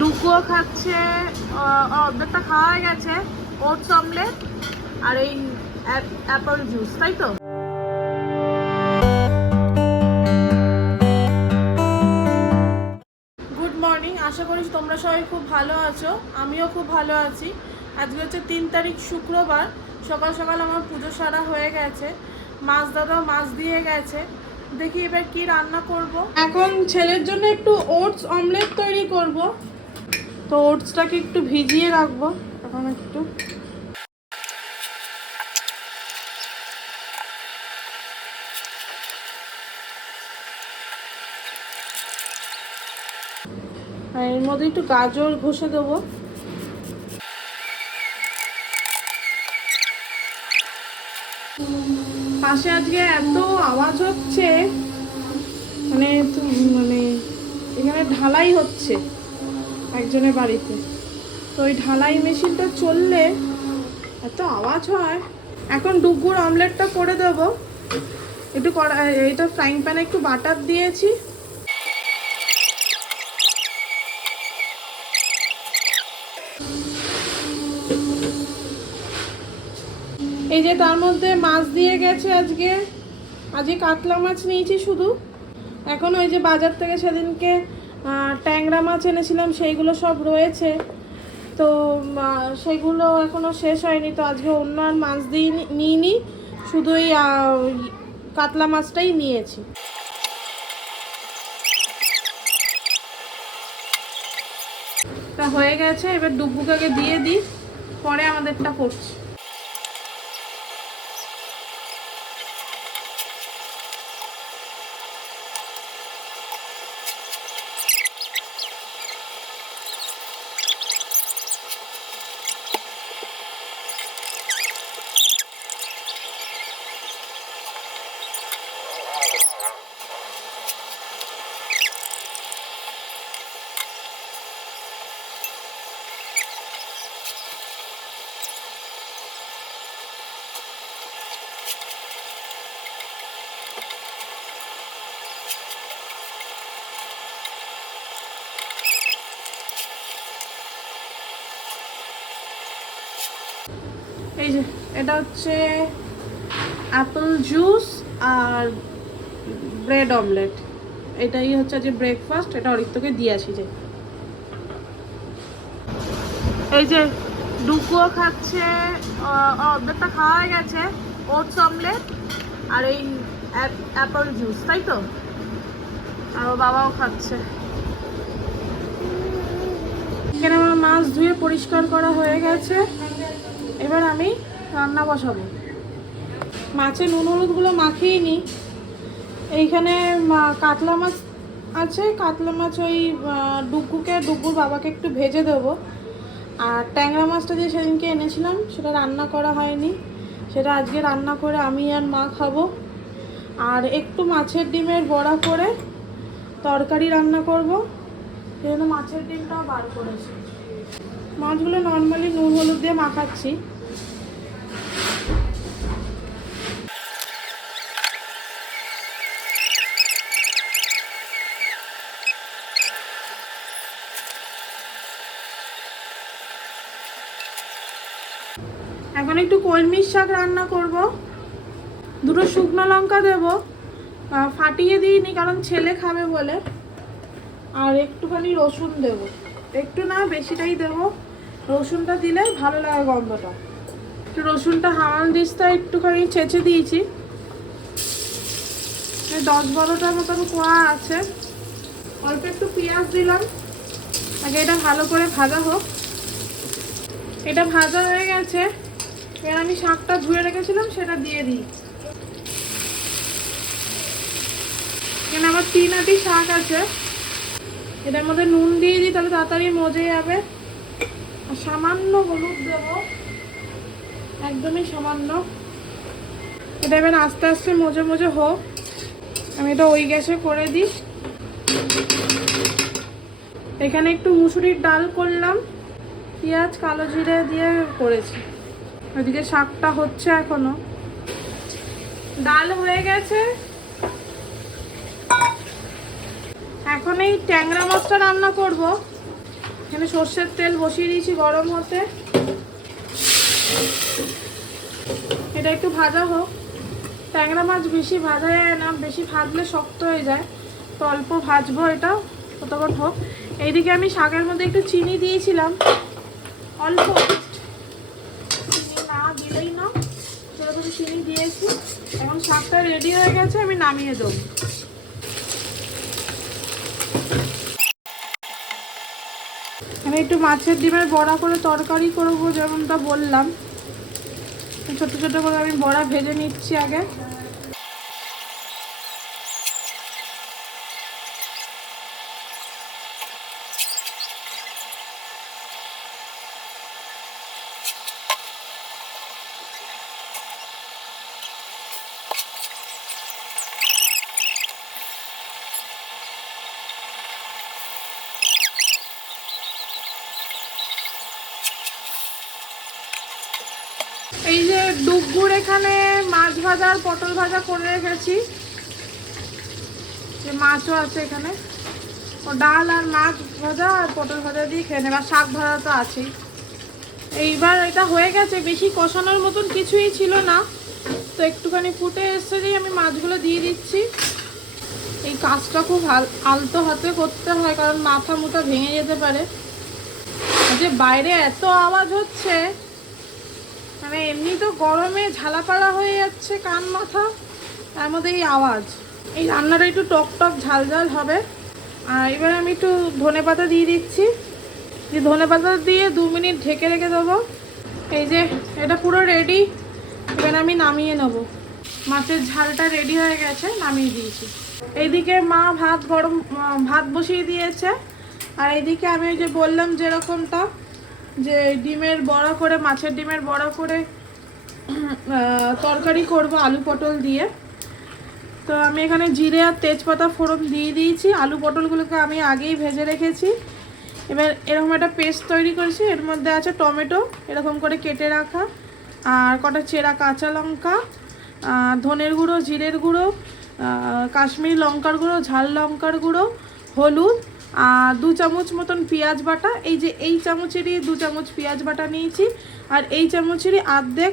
ডুকুও খাচ্ছে, অর্ধেকটা খাওয়া হয়ে গেছে। ওটস অমলেট আর এই অ্যাপল জুস, তাই তো? গুড মর্নিং, আশা করি তোমরা সবাই খুব ভালো আছো। আমিও খুব ভালো আছি। আজকে হচ্ছে 3 তারিখ শুক্রবার। সকাল সকাল আমার পুজো সারা হয়ে গেছে। মাছ দাদা মাছ দিয়ে গেছে। দেখি এবার কি রান্না করব। এখন ছেলের জন্য একটু ওটস অমলেট তৈরি করব। তো ওটসটাকে একটু ভিজিয়ে রাখবো এখন একটু। আর এর মধ্যে একটু গাজর ঘষে দেবো। পাশে আজকে এত আওয়াজ হচ্ছে, মানে এখানে ঢালাই হচ্ছে একজনের বাড়িতে। তো ওই ঢালাই মেশিনটা চললে এত আওয়াজ হয়। এখন ডুগুর অমলেটটা করে দেবো। একটু এটা ফ্রাইং প্যানে একটু বাটার দিয়েছি। এই যে তার মধ্যে মাছ দিয়ে গেছে। আজকে কাতলা মাছ নিয়েছি শুধু। এখন ওই যে বাজার থেকে সেদিনকে ট্যাংরা মাছ এনেছিলাম, সেইগুলো সব রয়েছে। তো সেগুলো এখনও শেষ হয়নি। তো আজকে অন্য আর মাছ দিয়ে নিইনি, শুধু এই কাতলা মাছটাই নিয়েছি। তা হয়ে গেছে, এবার ডুবুকাকে দিয়ে দিই, পরে আমাদেরটা করছি। এই যে এটা হচ্ছে অ্যাপল জুস আর ব্রেড অমলেট। এটাই হচ্ছে যে ব্রেকফাস্ট। এটা অরিত্রকে দিয়ে আসি। যে এই যে ডুকুও খাচ্ছে, অর্ধেকটা খাওয়া হয়ে গেছে। ওটস অমলেট আর এই অ্যাপল জুস, তাই তো? আর ও বাবাও খাচ্ছে। এখানে আমার মাছ ধুয়ে পরিষ্কার করা হয়ে গেছে। এবার আমি রান্না বসাবো। মাছে নুন হলুদগুলো মাখিয়ে নিই। এইখানে কাতলা মাছ আছে। কাতলা মাছ ওই ডুগুর বাবাকে একটু ভেজে দেবো। আর ট্যাংরা মাছটা যে সেদিনকে এনেছিলাম, সেটা রান্না করা হয়নি। সেটা আজকে রান্না করে আমি আর মা খাবো। আর একটু মাছের ডিমের বড়া করে তরকারি রান্না করব। সেই জন্য মাছের ডিমটাও বার করেছি। মাছগুলো নর্মালি নুন হলুদ দিয়ে মাখাচ্ছি। এখন একটু কলমির শাক রান্না করব। দুটো শুকনো লঙ্কা দেব, ফাটিয়ে দিইনি কারণ ছেলে খাবে বলে। আর একটুখানি রসুন দেব, একটু না বেশিটাই দেব। রসুনটা দিলে ভালো লাগে গন্ধটা। একটু রসুনটা হামাল দিস্তা একটুখানি ছেঁচে দিয়েছি। 10-12টার মতন কোয়া আছে। অল্প একটু পেঁয়াজ দিলাম। আগে এটা ভালো করে ভাজা হোক। এটা ভাজা হয়ে গেছে। এবার আমি শাকটা ধুয়ে রেখেছিলাম, সেটা দিয়ে দিই। এখানে আমার 3 আটি শাক আছে। এটার মধ্যে নুন দিয়ে দিই, তাহলে তাড়াতাড়ি মজে যাবে। আর সামান্য হলুদ দেবো, একদমই সামান্য। এটা এবার আস্তে আস্তে মজে মজে হোক। আমি এটা ওই গ্যাসে করে দিই। এখানে একটু মুসুরির ডাল করলাম, পেঁয়াজ কালো জিরে দিয়ে করেছি। ওইদিকে শাকটা হচ্ছে এখনো। ডাল হয়ে গেছে। এখন এই ট্যাংরা মাছটা রান্না করব। এখানে সর্ষের তেল বসিয়ে দিয়েছি গরম হতে, এটা একটু ভাজা হোক। ট্যাংরা মাছ বেশি ভাজা যায় না, বেশি ভাজলে শক্ত হয়ে যায়, তো অল্প ভাজবো এটা, ততক্ষণ হোক। এইদিকে আমি শাকের মধ্যে একটু চিনি দিয়েছিলাম, অল্প, চিনি না দিলেই না, সেরকম চিনি দিয়েছি। এখন শাকটা রেডি হয়ে গেছে, আমি নামিয়ে দেবো। আমি একটু মাছের ডিমের বড়া করে তরকারি করবো, যেমনটা বললাম। ছোট ছোট করে আমি বড়া ভেজে নিচ্ছি আগে। এই যে ডুবগুড় এখানে মাছ ভাজা আর পটল ভাজা করে রেখেছি, যে মাছও আছে এখানে। ও ডাল আর মাছ ভাজা আর পটল ভাজা দিয়ে খেয়ে নেবে, আর শাক ভাজা তো আছেই। এইবার এটা হয়ে গেছে, বেশি কষানোর মতন কিছুই ছিল না, তো একটুখানি ফুটে এসছে যে আমি মাছগুলো দিয়ে দিচ্ছি। এই কাজটা খুব আলতো হাতে করতে হয়, কারণ মাথা মুথা ভেঙে যেতে পারে। যে বাইরে এত আওয়াজ হচ্ছে, মানে এমনি তো গরমে ঝালাপালা হয়ে যাচ্ছে কান মাথা, তার মধ্যে এই আওয়াজ। এই রান্নাটা একটু টক টক ঝাল ঝাল হবে। আর এবার আমি একটু ধনেপাতা দিয়ে দিচ্ছি, যে ধনেপাতা দিয়ে 2 মিনিট ঢেকে রেখে দেবো। এই যে এটা পুরো রেডি, এবার আমি নামিয়ে নেব। মাছের ঝালটা রেডি হয়ে গেছে, নামিয়ে দিয়েছি। এইদিকে মা ভাত বসিয়ে দিয়েছে, আর এইদিকে আমি ওই যে বললাম যেরকমটা, যে ডিমের বড়া করে, মাছের ডিমের বড়া করে তরকারি করব আলু পটল দিয়ে। তো আমি এখানে জিরে আর তেজপাতা ফোড়ন দিয়ে দিয়েছি। আলু পটলগুলোকে আমি আগেই ভেজে রেখেছি। এবার এরকম একটা পেস্ট তৈরি করেছি, এর মধ্যে আছে টমেটো এরকম করে কেটে রাখা, আর কটা চেরা কাঁচা লঙ্কা, ধনের গুঁড়ো, জিরের গুঁড়ো, কাশ্মীরি লঙ্কার গুঁড়ো, ঝাল লঙ্কার গুঁড়ো, হলুদ, আর 2 চামচ মতন পেঁয়াজ বাটা। এই যে এই চামচেরই 2 চামচ পেঁয়াজ বাটা নিয়েছি, আর এই চামচেরই 1/2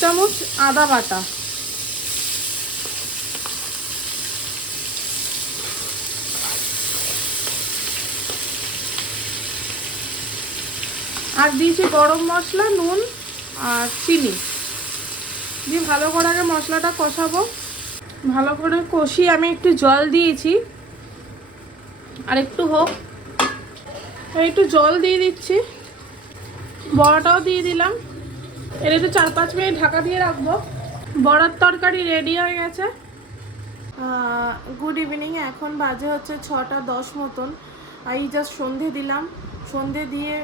চামচ আদা বাটা। আর দিয়েছি গরম মশলা, নুন আর চিনি দিয়ে ভালো করে আগে মশলাটা কষাবো। ভালো করে কষিয়ে আমি একটু জল দিয়েছি, আর একটু হোক, একটু জল দিয়ে দিচ্ছি, বড়াটাও দিয়ে দিলাম। এর একটু 4-5 মিনিট ঢাকা দিয়ে রাখবো। বড়ার তরকারি রেডি হয়ে গেছে। গুড ইভিনিং, এখন বাজে হচ্ছে 6টা 10 মতন। এই জাস্ট সন্ধে দিলাম, সন্ধে দিয়ে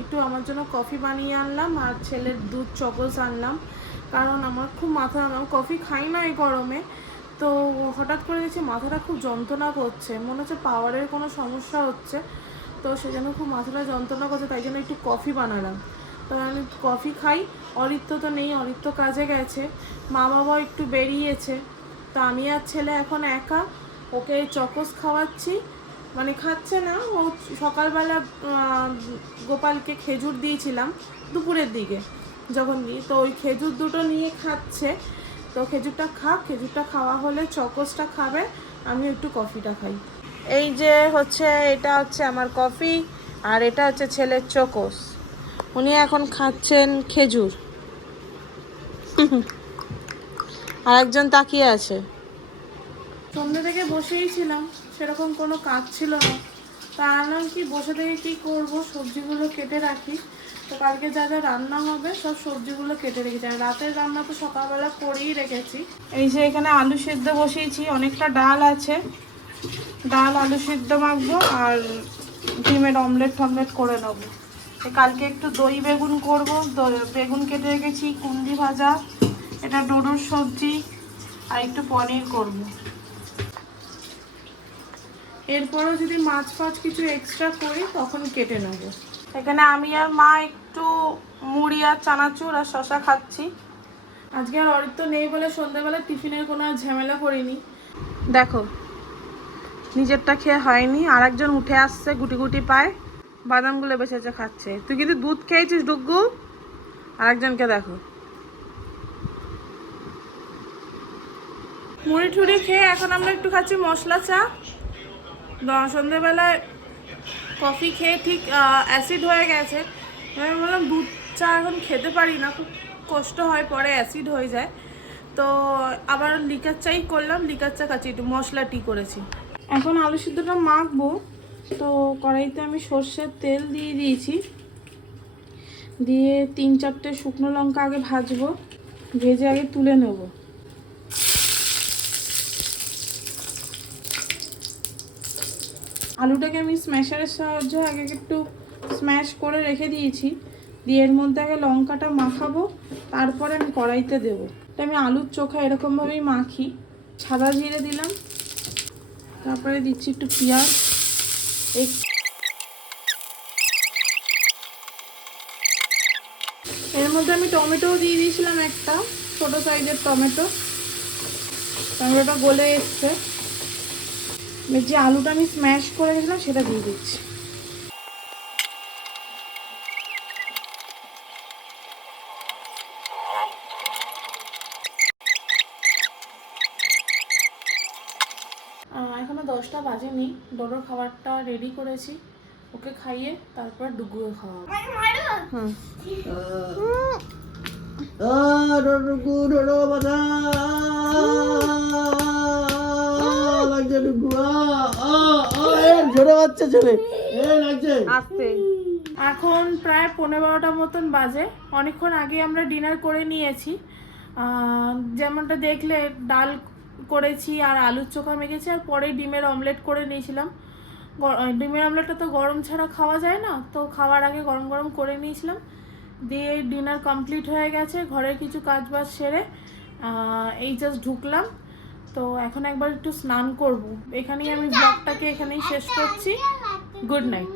একটু আমার জন্য কফি বানিয়ে আনলাম, আর ছেলের দুধ চকোস আনলাম, কারণ আমার খুব মাথা, আমি কফি খাই না এই গরমে। তো হঠাৎ করে দেখছি মাথাটা খুব যন্ত্রণা করছে, মনে হচ্ছে পাওয়ারের কোনো সমস্যা হচ্ছে, তো সেজন্য খুব মাথাটা যন্ত্রণা করছে, তাই জন্য একটু কফি বানালাম। তো আমি কফি খাই। অরিত্র তো নেই, অরিত্র কাজে গেছে, মা বাবাও একটু বেরিয়েছে, তো আমি আর ছেলে এখন একা। ওকে চকোস খাওয়াচ্ছি, মানে খাচ্ছে না ও। সকালবেলা গোপালকে খেজুর দিয়েছিলাম দুপুরের দিকে যখন দিই, তো ওই খেজুর দুটো নিয়ে খাচ্ছে। তো খেজুরটা খাক, খেজুরটা খাওয়া হলে চকোসটা খাবে, আমি একটু কফিটা খাই। এই যে হচ্ছে, এটা হচ্ছে আমার কফি, আর এটা হচ্ছে ছেলের চকোস। উনি এখন খাচ্ছেন খেজুর, আর একজন তাকিয়ে আছে। সন্ধ্যে থেকে বসেই ছিলাম, সেরকম কোনো কাজ ছিল না, তা আনলাম কি বসে থেকে কী করবো, সবজিগুলো কেটে রাখি। তো কালকে যা যা রান্না হবে সব সবজিগুলো কেটে রেখেছি, আর রাতের রান্না তো সকালবেলা করেই রেখেছি। এই যে এখানে আলু সিদ্ধ বসিয়েছি, অনেকটা ডাল আছে, ডাল আলু সিদ্ধ মাখবো, আর ডিমের অমলেট টমলেট করে নেবো। কালকে একটু দই বেগুন করবো, বেগুন কেটে রেখেছি, কুন্দি ভাজা, এটা ডোডোর সবজি, আর একটু পনির করবো। এরপরও যদি মাছ ফাছ কিছু এক্সট্রা করি তখন কেটে নেব। এখানে আমি আর মা একটু মুড়ি আর চানাচুর আর শশা খাচ্ছি। আজকে আর অরিত্র নেই বলে সন্ধ্যাবেলা টিফিনের কোনো আর ঝামেলা করিনি। দেখো নিজেরটা খেয়ে হয়নি, আর একজন উঠে আসছে গুটি গুটি পায়, বাদামগুলো বেঁচেছে খাচ্ছে। তুই কিন্তু দুধ খেয়েছিস ডুগ্গু। আরেকজনকে দেখো মুড়ি ঠুড়ি খেয়ে এখন আমরা একটু খাচ্ছি মশলা চা। সন্ধ্যেবেলায় কফি খেয়ে ঠিক অ্যাসিড হয়ে গেছে। আমি বললাম দুধ চা এখন খেতে পারি না, খুব কষ্ট হয়, পরে অ্যাসিড হয়ে যায়। তো আবার লিকার চাই করলাম, লিকার চা খাচ্ছি, একটু মশলা টি করেছি। এখন আলু সিদ্ধটা মাখবো। তো কড়াইতে আমি সর্ষের তেল দিয়ে দিয়েছি, দিয়ে 3-4টে শুকনো লঙ্কা আগে ভাজবো, ভেজে আগে তুলে নেব। আলুটাকে আমি স্ম্যাশারের সাহায্যে আগে একটু স্ম্যাশ করে রেখে দিয়েছি, দিয়ে এর মধ্যে আগে লঙ্কাটা মাখাবো, তারপরে আমি কড়াইতে দেবো। তো আমি আলুর চোখা এরকমভাবেই মাখি। সাদা জিরে দিলাম, তারপরে দিচ্ছি একটু পেঁয়াজ, এর মধ্যে আমি টমেটোও দিয়ে দিয়েছিলাম, একটা ছোট সাইজের টমেটোটা গলে এসছে। যে আলুটা আমি স্ম্যাশ করে রেখেছিলাম সেটা দিয়ে দিচ্ছি। এখনো 10টা বাজেনি, ডোডোর খাবারটা রেডি করেছি, ওকে খাইয়ে তারপর ডুগুকে খাওয়াবো। এখন প্রায় 11:15 মতন বাজে। অনেকক্ষণ আগে আমরা ডিনার করে নিয়েছি। যেমনটা দেখলে ডাল করেছি আর আলুর চোখা মেখেছি, আর পরে ডিমের অমলেট করে নিয়েছিলাম। ডিমের অমলেটটা তো গরম ছাড়া খাওয়া যায় না, তো খাওয়ার আগে গরম গরম করে নিয়েছিলাম। দিয়ে ডিনার কমপ্লিট হয়ে গেছে, ঘরের কিছু কাজ বাজ সেরে এই জাস্ট ঢুকলাম। তো এখন একবার একটু স্নান করব। এখানেই আমি ব্লগটাকে এখানেই শেষ করছি। Good night.